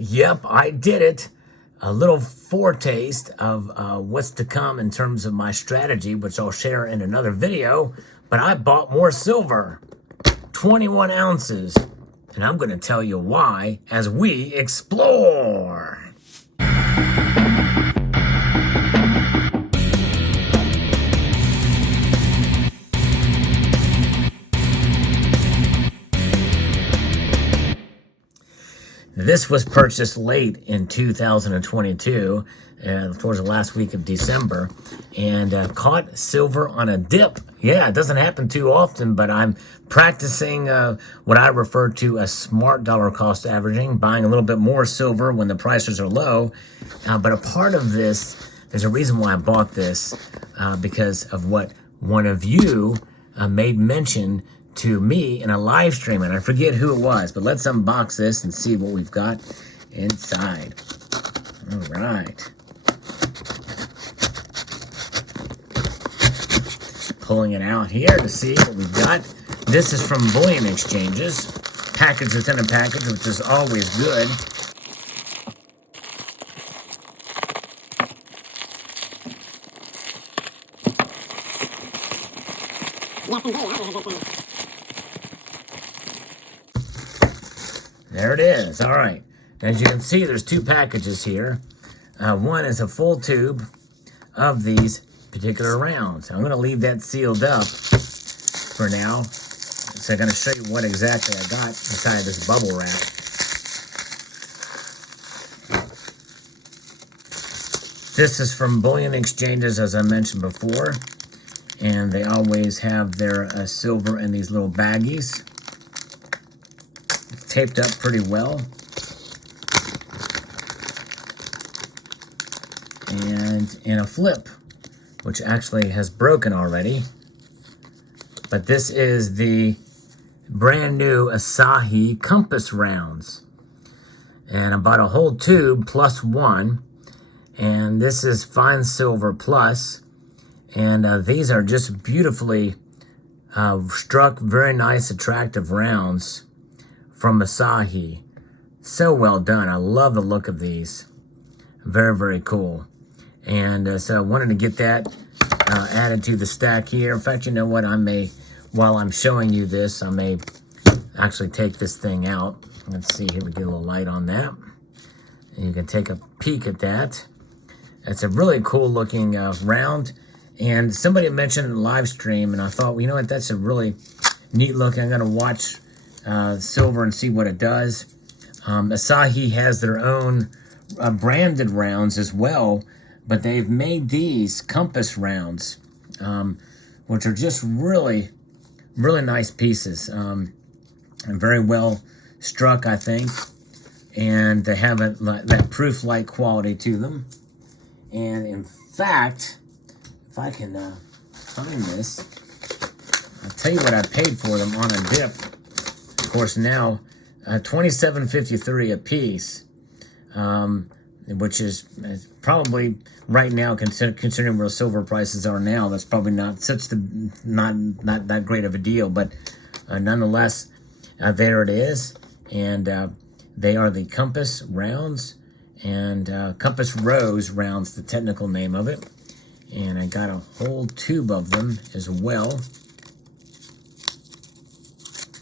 Yep, I did it. A little foretaste of what's to come in terms of my strategy, which I'll share in another video. But I bought more silver, 21 ounces. And I'm going to tell you why as we explore. This was purchased late in 2022, towards the last week of December, and caught silver on a dip. Yeah, it doesn't happen too often, but I'm practicing what I refer to as smart dollar cost averaging, buying a little bit more silver when the prices are low. But a part of this, there's a reason why I bought this, because of what one of you made mention to me in a live stream, and I forget who it was, but let's unbox this and see what we've got inside. All right. Pulling it out here to see what we've got. This is from Bullion Exchanges. Package within a package, which is always good. There it is. All right. As you can see, there's two packages here. One is a full tube of these particular rounds. I'm going to leave that sealed up for now. So I'm going to show you what exactly I got inside this bubble wrap. This is from Bullion Exchanges, as I mentioned before. And they always have their silver in these little baggies. Taped up pretty well. And in a flip, which actually has broken already. But this is the brand new Asahi Compass rounds. And I bought a whole tube plus one. And this is fine silver plus. And these are just beautifully struck, very nice, attractive rounds from Asahi. So well done. I love the look of these. Very, very cool. And so I wanted to get that added to the stack here. In fact, you know what? I may, while I'm showing you this, I may actually take this thing out. Let's see here. We get a little light on that. And you can take a peek at that. It's a really cool looking round. And somebody mentioned in the live stream, and I thought, well, you know what? That's a really neat look. I'm going to watch silver and see what it does. Asahi has their own branded rounds as well, but they've made these Compass rounds, which are just really, really nice pieces, and very well struck, I think, and they have that proof-like quality to them. And in fact, if I can find this, I'll tell you what I paid for them on a dip. Of course, now $27.53 a piece, which is probably right now, considering where silver prices are now, that's probably not that great of a deal. But nonetheless, there it is, and they are the Compass rounds, and Compass Rose rounds, the technical name of it. And I got a whole tube of them as well,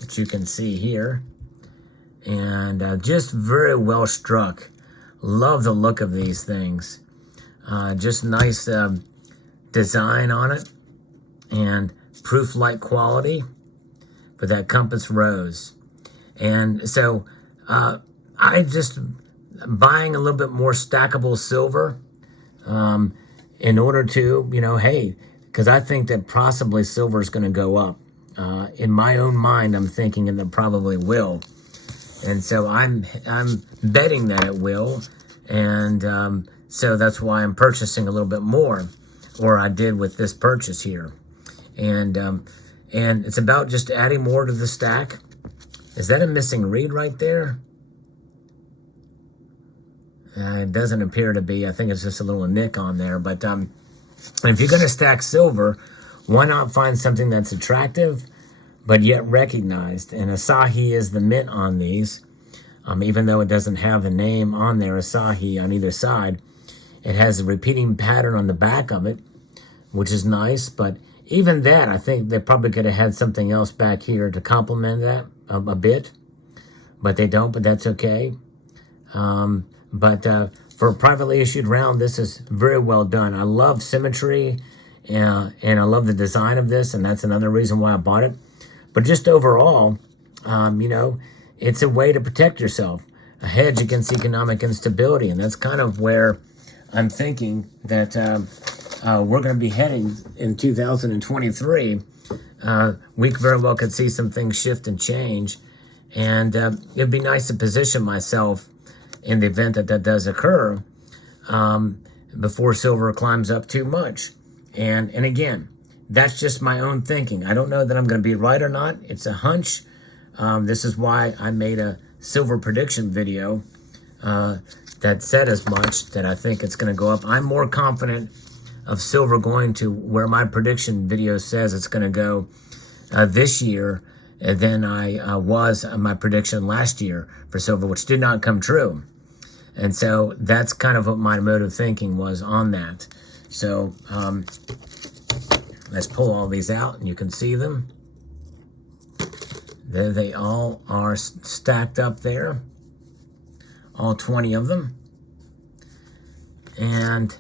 which you can see here. And just very well struck. Love the look of these things. Just nice design on it. And proof-like quality for that Compass Rose. And so I just buying a little bit more stackable silver in order to, you know, hey, because I think that possibly silver is going to go up. In my own mind, I'm thinking that it probably will. And so I'm betting that it will. And so that's why I'm purchasing a little bit more, or I did with this purchase here. And it's about just adding more to the stack. Is that a missing read right there? It doesn't appear to be. I think it's just a little nick on there. But if you're going to stack silver, why not find something that's attractive but yet recognized? And Asahi is the mint on these. Even though it doesn't have the name on there, Asahi, on either side. It has a repeating pattern on the back of it, which is nice. But even that, I think they probably could have had something else back here to complement that a bit. But they don't, but that's okay. For a privately issued round, this is very well done. I love symmetry, and I love the design of this, and that's another reason why I bought it. But just overall, it's a way to protect yourself, a hedge against economic instability, and that's kind of where I'm thinking that we're going to be heading in 2023. We very well could see some things shift and change, and it'd be nice to position myself in the event that that does occur before silver climbs up too much. And again, that's just my own thinking. I don't know that I'm going to be right or not. It's a hunch. This is why I made a silver prediction video that said as much, that I think it's going to go up. I'm more confident of silver going to where my prediction video says it's going to go this year than I was on my prediction last year for silver, which did not come true. And so that's kind of what my mode of thinking was on that. So let's pull all these out and you can see them. There they all are stacked up there. All 20 of them. And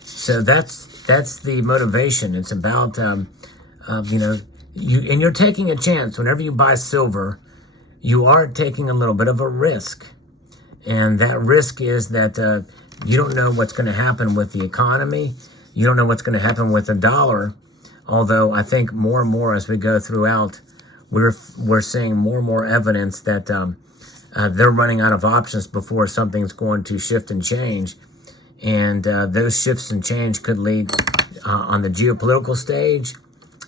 so that's the motivation. It's about, you're taking a chance. Whenever you buy silver, you are taking a little bit of a risk. And that risk is that you don't know what's going to happen with the economy. You don't know what's going to happen with the dollar. Although I think more and more as we go throughout, we're seeing more and more evidence that they're running out of options before something's going to shift and change. And those shifts and change could lead on the geopolitical stage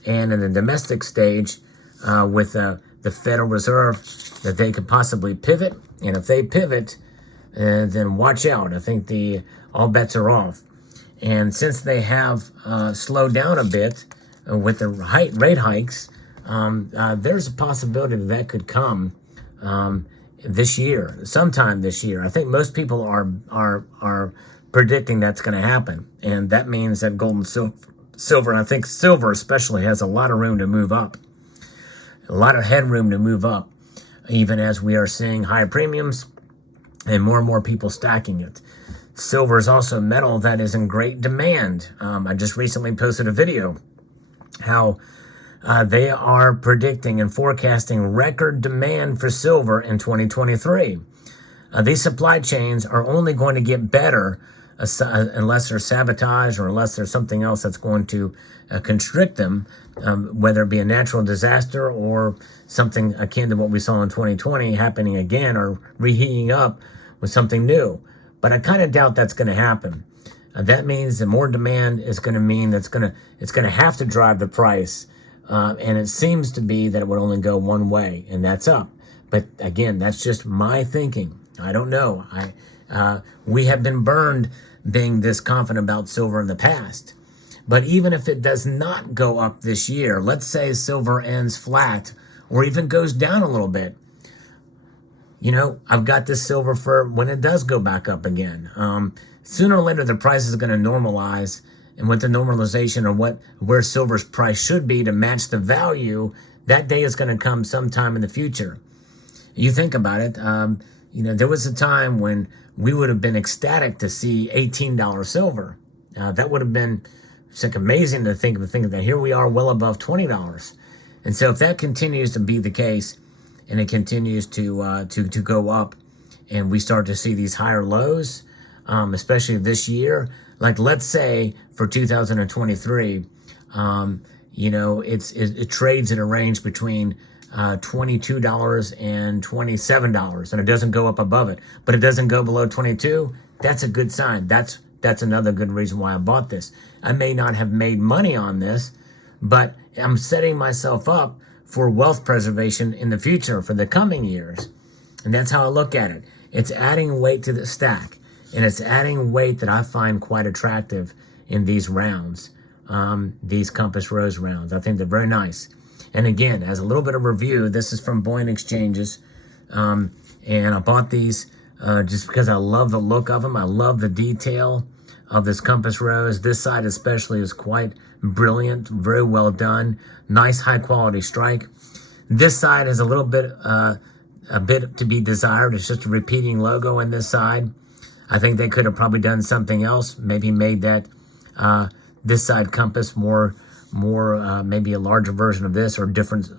and in the domestic stage with the Federal Reserve, that they could possibly pivot. And if they pivot, then watch out. I think all bets are off. And since they have slowed down a bit with the rate hikes, there's a possibility that could come this year, sometime this year. I think most people are predicting that's going to happen, and that means that gold and silver, and I think silver especially, has a lot of room to move up, a lot of headroom to move up, even as we are seeing high premiums and more people stacking it. Silver is also a metal that is in great demand. I just recently posted a video how they are predicting and forecasting record demand for silver in 2023. These supply chains are only going to get better unless there's sabotage or unless there's something else that's going to constrict them, whether it be a natural disaster or something akin to what we saw in 2020 happening again or reheating up with something new. But I kind of doubt that's going to happen. That means that more demand is going to mean that it's going to have to drive the price. And it seems to be that it would only go one way, and that's up. But again, that's just my thinking. I don't know. We have been burned being this confident about silver in the past. But even if it does not go up this year, let's say silver ends flat or even goes down a little bit, I've got this silver for when it does go back up again. Sooner or later, the price is going to normalize. And with the normalization or where silver's price should be to match the value, that day is going to come sometime in the future. You think about it. There was a time when we would have been ecstatic to see $18 silver. That would have been amazing to think that here we are well above $20. And so if that continues to be the case, and it continues to go up, and we start to see these higher lows, especially this year, like let's say for 2023, it trades in a range between $22 and $27, and it doesn't go up above it, but it doesn't go below 22. That's a good sign. That's another good reason why I bought this. I may not have made money on this, but I'm setting myself up for wealth preservation in the future for the coming years. And that's how I look at it. It's adding weight to the stack, and it's adding weight that I find quite attractive in these rounds, these Compass Rose rounds. I think they're very nice. And again, as a little bit of review, this is from Boyne Exchanges, and And I bought these just because I love the look of them. I love the detail of this compass rose. This side especially is quite brilliant, very well done, nice high quality strike. This side is a little bit a bit to be desired. It's just a repeating logo in this side. I think they could have probably done something else, maybe made that this side compass more maybe a larger version of this, or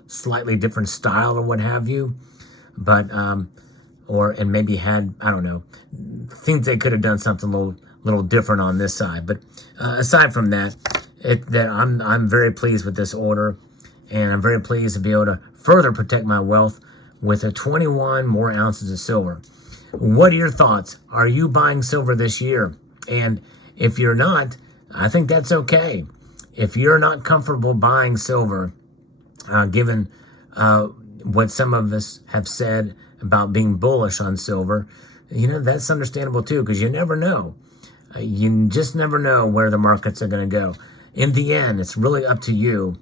slightly different style or what have you. But and maybe had, I don't know, think they could have done something a little different on this side. But aside from that, I'm very pleased with this order, and I'm very pleased to be able to further protect my wealth with 21 more ounces of silver. What are your thoughts? Are you buying silver this year? And if you're not, I think that's okay. If you're not comfortable buying silver, given what some of us have said about being bullish on silver, that's understandable too, because you never know. You just never know where the markets are going to go. In the end, it's really up to you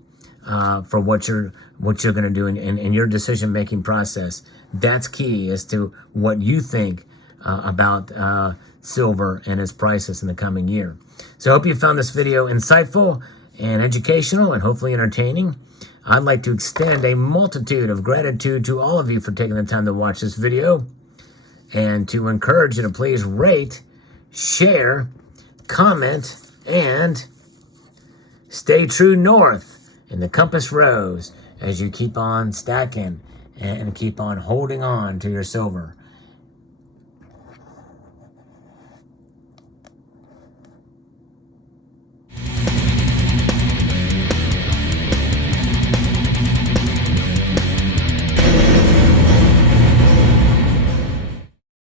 for what you're going to do in your decision-making process. That's key as to what you think about silver and its prices in the coming year. So I hope you found this video insightful and educational and hopefully entertaining. I'd like to extend a multitude of gratitude to all of you for taking the time to watch this video, and to encourage you to please rate, share, comment, and stay true north in the compass rose as you keep on stacking and keep on holding on to your silver.